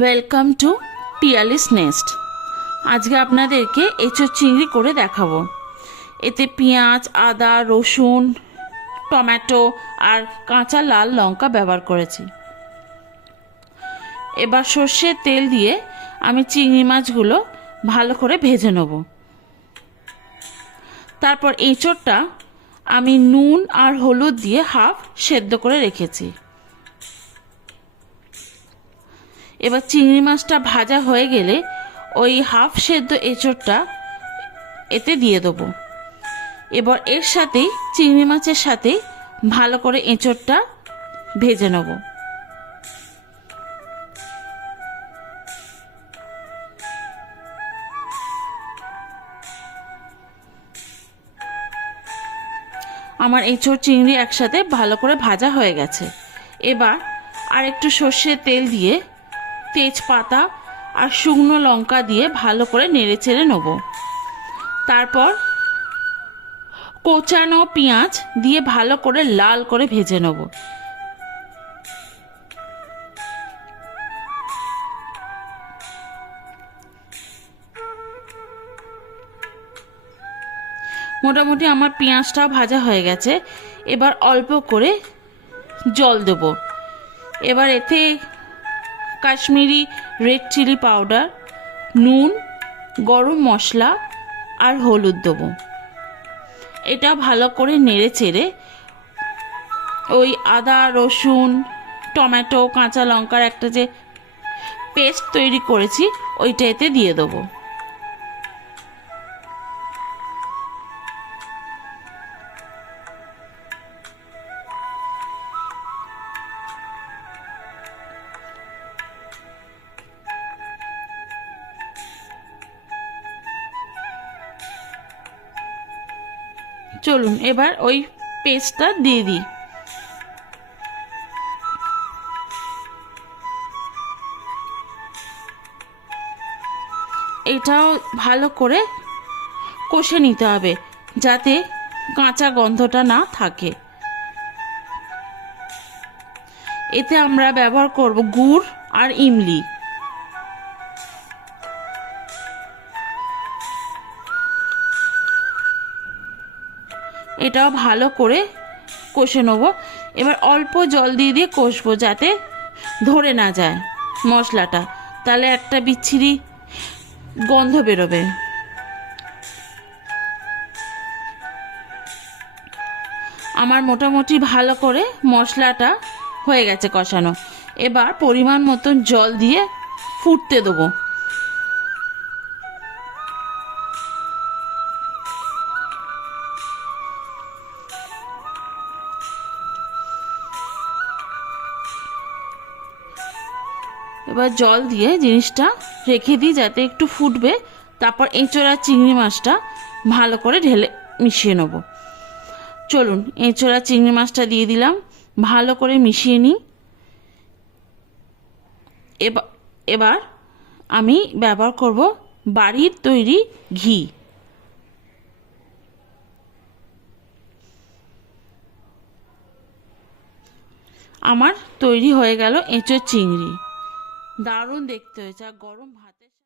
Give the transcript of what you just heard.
Welcome to Piyali's nest. আজকে আপনাদেরকে এঁচোড় চিংড়ি করে দেখাবো। এতে পেঁয়াজ, আদা, রসুন, টমেটো আর কাঁচা লাল লঙ্কা ব্যবহার করেছি। এবার সর্ষের তেল দিয়ে আমি চিংড়ি মাছগুলো ভালো করে ভেজে নেব। তারপর এঁচোড়টা আমি নুন আর হলুদ দিয়ে হাফ সেদ্ধ করে রেখেছি। এবার চিংড়ি মাছটা ভাজা হয়ে গেলে ওই হাফ সেদ্ধ এঁচোড়টা এতে দিয়ে দেবো। এবার এর সাথেই চিংড়ি মাছের সাথেই ভালো করে এঁচোড়টা ভেজে নেব। আমার এঁচোড় চিংড়ি একসাথে ভালো করে ভাজা হয়ে গেছে। এবার আর একটু সর্ষের তেল দিয়ে তেজপাতা আর শুকনো লঙ্কা দিয়ে ভালো করে নেড়ে চেড়ে নেব। তারপর কোচানো পেঁয়াজ দিয়ে ভালো করে লাল করে ভেজে নেব। মোটামুটি আমার পেঁয়াজটাও ভাজা হয়ে গেছে। এবার অল্প করে জল দেব। এবার এতে কাশ্মীরি রেড চিলি পাউডার, নুন, গরম মশলা আর হলুদ দেবো। এটা ভালো করে নেড়ে চেড়ে ওই আদা, রসুন, টমেটো, কাঁচা লঙ্কার একটা যে পেস্ট তৈরি করেছি ওইটা এতে দিয়ে দেবো। চলুন এবার ওই পেস্টটা দিয়ে দিই। এটাও ভালো করে কষে নিতে হবে যাতে কাঁচা গন্ধটা না থাকে। এতে আমরা ব্যবহার করব গুড় আর ইমলি। এটাও ভালো করে কষে নেব। এবার অল্প জল দিয়ে দিয়ে কষবো যাতে ধরে না যায় মশলাটা, তাহলে একটা বিচ্ছিরি গন্ধ বেরোবে। আমার মোটামুটি ভালো করে মশলাটা হয়ে গেছে কষানো। এবার পরিমাণ মতন জল দিয়ে ফুটতে দেবো। এবার জল দিয়ে জিনিসটা রেখে দিই যাতে একটু ফুটবে। তারপর এঁচোড় আর চিংড়ি মাছটা ভালো করে ঢেলে মিশিয়ে নেব। চলুন এঁচোড় আর চিংড়ি মাছটা দিয়ে দিলাম, ভালো করে মিশিয়ে নিই। এবার আমি ব্যবহার করব বাড়ির তৈরি ঘি। আমার তৈরি হয়ে গেল এঁচোড় চিংড়ি। দারুণ দেখতে হয়েছে আর গরম ভাত।